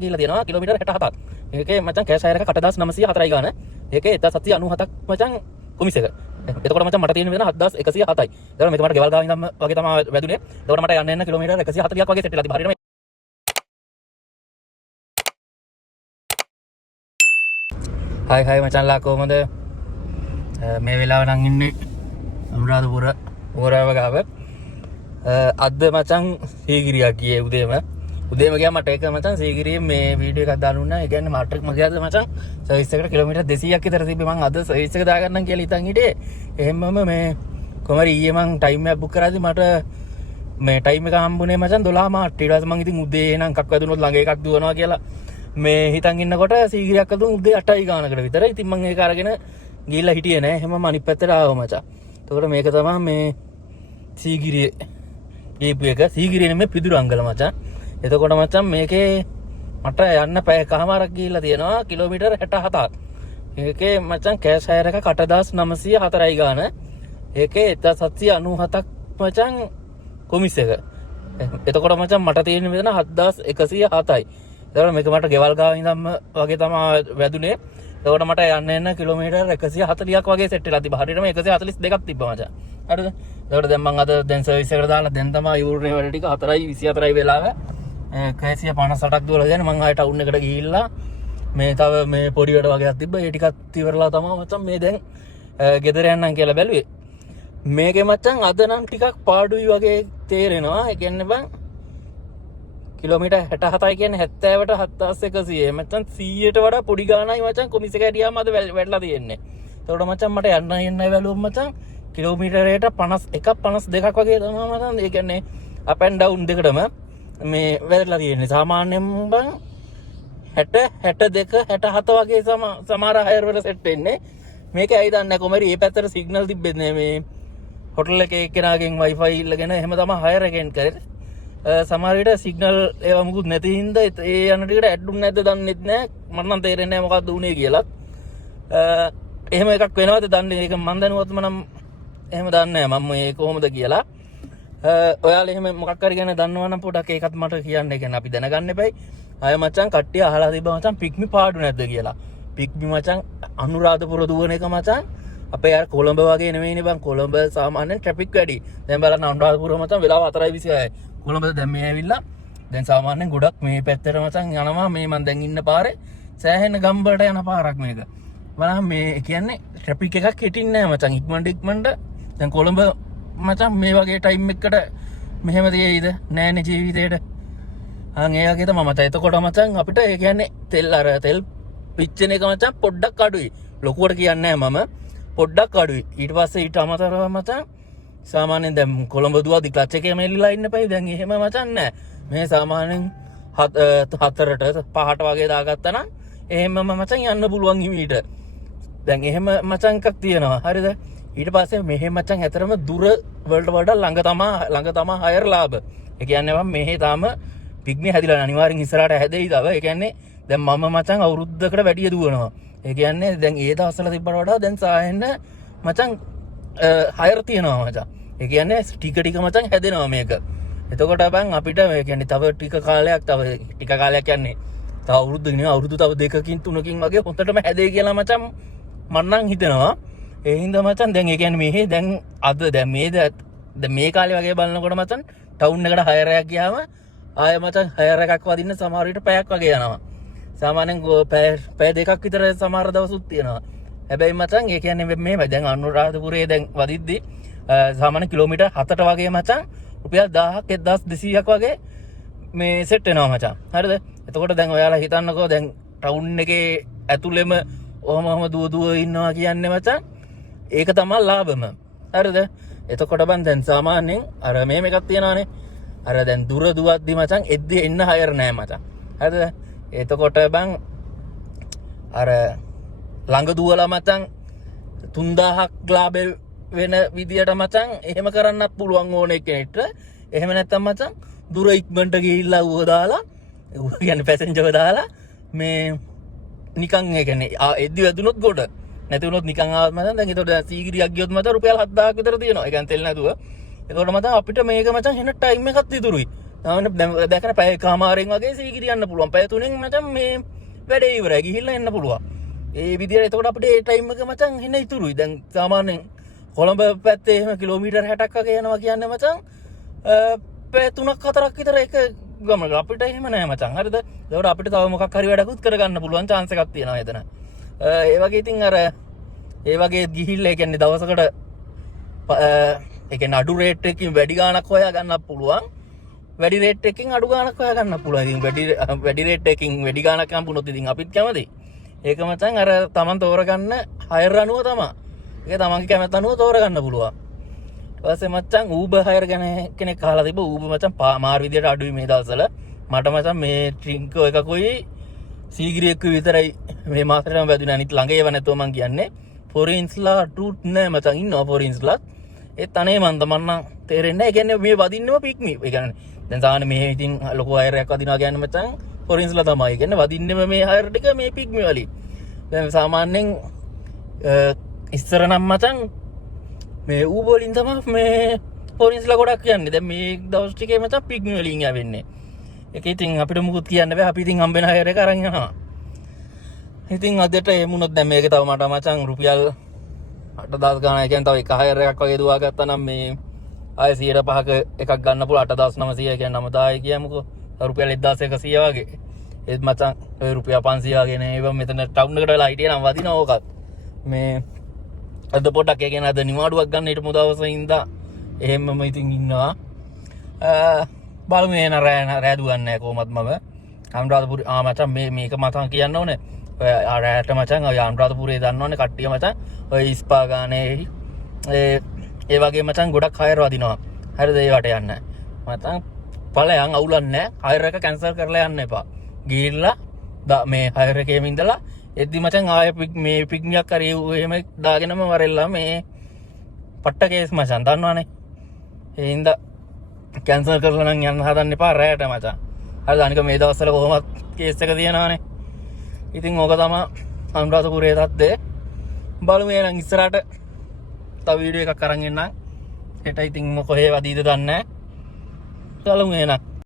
ගිහිල්ලා තියෙනවා කිලෝමීටර් 67ක්. ඒකේ මචං කෑෂ් හයර් එක 8904යි ගාන. ඒකේ 1797ක් මචං කොමිස් එක. එතකොට මචං මට තියෙන වෙන 7107යි. ඒතකොට මේක මට ගෙවල් ගාව ඉඳන් වගේ තමයි වැදුනේ. ඒතකොට මට යන්න කිලෝමීටර් 140ක් වගේ සෙට් වෙලා තිබ්බා. හරියටම හයි මචන්ලා කොහමද? මේ වෙලාව නම් ඉන්නේ අනුරාධපුර ඕරාව ගාව. අද මචං සීගිරියක් ගියේ උදේම ගියා. මට ඒක මචං සීගිරියේ මේ වීඩියෝ එකක් දාන්න උනා. ඒ කියන්නේ මගේ අද මචං සර්විස් එකට කිලෝමීටර් 200ක් විතර තිබ්බේ. මං අද සර්විස් එක දාගන්නම් කියලා හිතන් හිටියේ. එහෙමම මේ කොහමරි ඊයේ මං ටයිම් එකක් බුක් කරාදී මට මේ ටයිම් එක හම්බුනේ මචං 12 මාට. ඊට පස්සේ මං ඉතින් උදේ එනං කක් වැදුනොත් ළඟ එකක් දුවනවා කියලා මේ හිතන් ඉන්නකොට සීගිරියක් අදුන් උදේ 8යි ගානකට විතර. ඉතින් මං ඒක අරගෙන ගිහිල්ලා හිටියේ නෑ. එහෙමම අනිත් පැත්තට ආවා මචං. එතකොට මේක තමයි මේ සීගිරියේ ගේපු එක. සීගිරියේ නෙමෙයි පිදුරංගල මචං. එතකොට මචං මේකේ මට යන්න පැය කමාරක් ගිහිල්ලා තියෙනවා කිලෝමීටර් 67ක්. ඒකේ මචං කෑෂ් හයර් එක 8904යි ගාන. ඒකේ 1797ක් මචං කොමිස් එක. එතකොට මචං මට තියෙන මෙතන 7107යි. එතකොට මේක මට ගෙවල් ගාව ඉඳන්ම වගේ තමයි වැදුනේ. එතකොට මට යන්න කිලෝමීටර් 140ක් වගේ සෙට් වෙලා තිබ්බා. හරියටම 142ක් තිබ්බා මචං. හරිද? එතකොට දැන් මං අද දැන් සර්විස් එකට දාලා දැන් තමයි යූරෝනේ වැඩ ටික 4:24යි වෙලාව. 158ක් දුවලා දැන් මං ආයෙ ටවුන් එකට ගිහිල්ලා මේ තව මේ පොඩි වැඩ වගේක් තිබ්බා. ඒ ටිකත් ඉවරලා තමයි මචං මේ දැන් ගෙදර යන්නම් කියලා බැලුවේ. මේකේ මචං අද නම් ටිකක් පාඩුයි වගේ තේරෙනවා. ඒ කියන්නේ බං කිලෝමීටර් 67යි කියන්නේ 70ට 7100. මචං 100ට වඩා පොඩි ගානයි මචං කොමිස් එක හැටියාම අද වැඩලා තියෙන්නේ. ඒකට මචං මට යන්න බැලුවොත් මචං කිලෝමීටරයට 51ක් 52ක් වගේ තමයි මචං. ඒ කියන්නේ අප් ඇන්ඩ් ඩවුන් දෙකටම මේ වැඩලා තියෙන්නේ. සාමාන්‍යයෙන් බං 60 62 67 වගේ සමහර හයර් වල සෙට් වෙන්නේ. මේක ඇයි දන්නේ නැහැ කොහමරි මේ පැත්තට සිග්නල් තිබ්බෙත් නෑ. මේ හොටල් එකේ එක්කෙනාගෙන් Wi-Fi ඉල්ලගෙන එහෙම තමයි හයර් එකෙන් කරේ. සමහර විට සිග්නල් ඒවා මුකුත් නැති හින්දා ඒ යන ටිකට ඇඩ්ඩුන්නේ නැද්ද දන්නෙත් නෑ. මට නම් තේරෙන්නේ නෑ මොකක්ද උනේ කියලා. එහෙම එකක් වෙනවද දන්නේ. ඒක මන් දැනුවත්ම නම් එහෙම දන්නේ නෑ මම මේ කොහොමද කියලා. ඔයාලා එහෙම මොකක් හරි ගැන දන්නවනම් පොඩක් ඒකත් මට කියන්න. ඒ කියන්නේ අපි දැනගන්න එපයි. අය මචං කට්ටිය අහලා තිබ්බා මචං පික්මි පාඩු නැද්ද කියලා. පික්මි මචං අනුරාධපුර දුවන එක මචං අපේ අර කොළඹ වගේ නෙමෙයිනේ බං. කොළඹ සාමාන්‍යයෙන් ට්‍රැෆික් වැඩි. දැන් බලන්න අනුරාධපුර මචං වෙලාව 4:26යි. කොළඹ දැන් මේ ඇවිල්ලා දැන් සාමාන්‍යයෙන් ගොඩක් මේ පැත්තට මචං යනවා. මේ මන් දැන් ඉන්න පාරේ සෑහෙන ගම්බලට යන පාරක් මේක. බලන්න මේ කියන්නේ ට්‍රැෆික් එකක් හිටින්නේ නැහැ මචං. ඉක්මනට දැන් කොළඹ මචං මේ වගේ ටයිම් එකකට මෙහෙම තියෙයිද නෑනේ ජීවිතේට. අන් ඒ වගේ තමයි මචං. එතකොට මචං අපිට ඒ කියන්නේ තෙල් පිච්චෙන එක මචං පොඩ්ඩක් අඩුයි. ලොකුවට කියන්නේ නැහැ මම. පොඩ්ඩක් අඩුයි. ඊට පස්සේ ඊට අමතරව මචං සාමාන්‍යයෙන් දැන් කොළඹ දුවද්දි ක්ලච් එකේ මෙල්ලලා ඉන්න එපයි. දැන් එහෙම මචං නෑ. මේ සාමාන්‍යයෙන් 4ට 5ට වගේ දාගත්තා නම් එහෙමම මචං යන්න පුළුවන් හිමීට. දැන් එහෙම මචං එකක් තියෙනවා. හරිද? ඊට පස්සේ මෙහෙ මචං ඇතරම දුර වලට වඩා ළඟ තමා හයර් ලාභ. ඒ කියන්නේ මම මෙහෙ තාම පිග්මි හැදිලා අනිවාර්යෙන් ඉස්සරහට හැදෙයි තව. ඒ කියන්නේ දැන් මම මචං අවුරුද්දකට වැඩිය දුවනවා. ඒ කියන්නේ දැන් ඒ දවස්වල තිබ්බට වඩා දැන් සාහෙන්න මචං හයර් තියෙනවා මචං. ඒ කියන්නේ ටික මචං හැදෙනවා මේක. එතකොට බං අපිට ඒ කියන්නේ තව ටික කාලයක් කියන්නේ තව අවුරුද්දකින් නෙවෙයි අවුරුදු තව 2කින් 3කින් වගේ හොඳටම හැදෙයි කියලා මචං මම නම් හිතනවා. ඒ හින්දා මචං දැන් ඒ කියන්නේ මෙහෙ දැන් අද දැන් මේ කාලේ වගේ බලනකොට මචං ටවුන් එකට හයර් එකක් ගියාම ආය මචං හයර් එකක් වදින්න සමහර විට පැයක් වගේ යනවා. සාමාන්‍යයෙන් පැය දෙකක් විතර සමහර දවසුත් තියෙනවා. හැබැයි මචං ඒ කියන්නේ මේ දැන් අනුරාධපුරේ දැන් වදිද්දි සාමාන්‍ය කිලෝමීටර් 7ට වගේ මචං රුපියල් 1000ක් 1200ක් වගේ මේ සෙට් වෙනවා මචං. හරිද? එතකොට දැන් ඔයාලා හිතන්නකෝ දැන් ටවුන් එකේ ඇතුළෙම ඔහම දුව ඉන්නවා කියන්නේ මචං ඒක තමයි ලාභම. හරිද? එතකොට බං දැන් සාමාන්‍යයෙන් අර මේක තියනවානේ. අර දැන් දුර දුවද්දි මචං එද්දි එන්න හයර් නෑ මචං. හරිද? එතකොට බං අර ළඟ දුවලා මචං 3000ක් ලාභ වෙන විදියට මචං එහෙම කරන්නත් පුළුවන් ඕනේ කෙනෙක්ට. එහෙම නැත්නම් මචං දුර ඉක්මනට ගිහිල්ලා ඌව දාලා කියන්නේ පැසෙන්ජර්ව දාලා මේ නිකන් ඒ කියන්නේ එද්දි වැදුනොත් ගොඩ නැති වුණොත් නිකන් ආවත් මචං දැන් ඒතකොට සීගිරියක් ගියොත් මචං රුපියල් 7000ක් විතර තියෙනවා. ඒ කියන්නේ තෙල් නැතුව. ඒතකොට මචං අපිට මේක මචං හෙන ටයිම් එකක් ඉතුරුයි. දැකන පැය කාමාරෙන් වගේ සීගිරිය යන්න පුළුවන්. පැය 3න් මචං මේ වැඩේ ඉවරයි. ගිහිල්ලා එන්න පුළුවන්. ඒ විදිහට එතකොට අපිට ඒ ටයිම් එක මචං එන්න ඉතුරුයි. දැන් සාමාන්‍යයෙන් කොළඹ පැත්තේ එහෙම කිලෝමීටර් 60ක් වගේ යනවා කියන්නේ මචං පැය 3ක් 4ක් විතර එක ගමන. අපිට එහෙම නෑ මචං. හරිද? ඒකට අපිට තව මොකක් හරි වැඩකුත් කරගන්න පුළුවන් chance එකක් තියෙනවා එතන. ඒ වගේ ඉතින් අර ඒ වගේ ගිහිල්ලා ඒ කියන්නේ දවසකට ඒ කියන්නේ අඩු රේට් එකකින් වැඩි ගාණක් හොයා ගන්නත් පුළුවන්. වැඩි රේට් එකකින් අඩු ගාණක් හොයා ගන්න පුළුවන්. ඉතින් වැඩි රේට් එකකින් වැඩි ගාණක් හම්බුනොත් ඉතින් අපිත් කැමති. ඒක මචං අර Taman තෝරගන්න හයර් අනුව තමයි. ඒක තමන්ගේ කැමැත්ත අනුව තෝරගන්න පුළුවන්. ඊට පස්සේ මචං Uber හයර් ගැන කෙනෙක් අහලා තිබ්බ. Uber මචං මාර විදියට අඩුයි මේ දවස්වල. මට මචං මේ ට්‍රින්කෝ එකකුයි සීගිරියක් විතරයි මේ මාසෙටම වැදුනේ. අනිත් ළඟ ඒව නැතුව මං කියන්නේ. ෆොරින්ස්ලා ටූට් නෑ මචං ඉන්නවා ෆොරින්ස්ලා. ඒත් අනේ මන් තමන්න තේරෙන්නේ නැහැ. ඒ කියන්නේ මේ වදින්නම පික්මි. ඒ කියන්නේ දැන් සාමාන්‍ය මේ ඉතින් ලොකු හයර් එකක් වදිනවා කියන්නේ මචං ෆොරින්ස්ලා තමයි. ඒ කියන්නේ වදින්නෙම මේ හයර් ටික මේ පික්මි වලින්. දැන් සාමාන්‍යයෙන් ඉස්සර නම් මචං මේ Uber වලින් තමයි මේ ෆොරින්ස්ලා ගොඩක් කියන්නේ. දැන් මේ දවස් ටිකේ මචං පික්මි වලින් යවෙන්නේ. ඒක ඉතින් අපිට මුකුත් කියන්න බෑ. අපි ඉතින් හම්බෙන හයර් එක අරන් යනවා. ඉතින් අදට එමුණොත් දැන් මේක තව මට මචං රුපියල් 8000 ගාණක්. ඒ කියන්නේ තව එක හයර් එකක් වගේ දුවා ගත්තා නම් මේ ආයෙ 105ක එකක් ගන්න පුළුවන්. 8900 කියන්නේ 9000 කියමුකෝ. රුපියල් 1100 වගේ. ඒත් මචං ඔය රුපියල් 500 වගේ නේ. ඒව මෙතන ටවුන් එකට වෙලා හිටියේ නම් වදිනවා ඕකත්. මේ අද පොඩක් ඒ කියන්නේ අද නිවාඩුවක් ගන්න හිටපු දවසේ ඉඳලා එහෙමම ඉතින් ඉන්නවා. බලමු එන රෑ දුවන්නේ කොහොමද මම අනුරාධපුර මචං මේක මතන් කියන්න ඕනේ. ඔය රෑට මචං ඔය අනුරාධපුරේ දන්නවනේ කට්ටිය මචං ඔය ඉස්පා ගානේ ඒ වගේ මචං ගොඩක් හයර් වදිනවා. හරිද? ඒවට යන්න මචං ඵලයන් අවුලක් නැහැ. හයර් එක කැන්සල් කරලා යන්න එපා. ගිහිල්ලා මේ හයර් එකේම ඉඳලා එද්දි මචං ආයෙ මේ පික්නියක් හරි එහෙම දාගෙනම වරෙල්ලා මේ පට්ට කේස් මචං දන්නවනේ. ඒ හින්දා කැන්සල් කරලා නම් යන්න හදන්න එපා රෑට මචං. හරිද? අනික මේ දවස්වල කොහොමත් කේස් එක තියෙනවානේ. ඉතින් ඕක තමයි අනුරාධපුරයේ තත්ත්වය. බලමු එහෙනම් ඉස්සරහට තව වීඩියෝ එකක් අරන් එන්නම්. හෙට ඉතින් කොහේ වදීද දන්නේ නැහැ. බලමු එහෙනම්.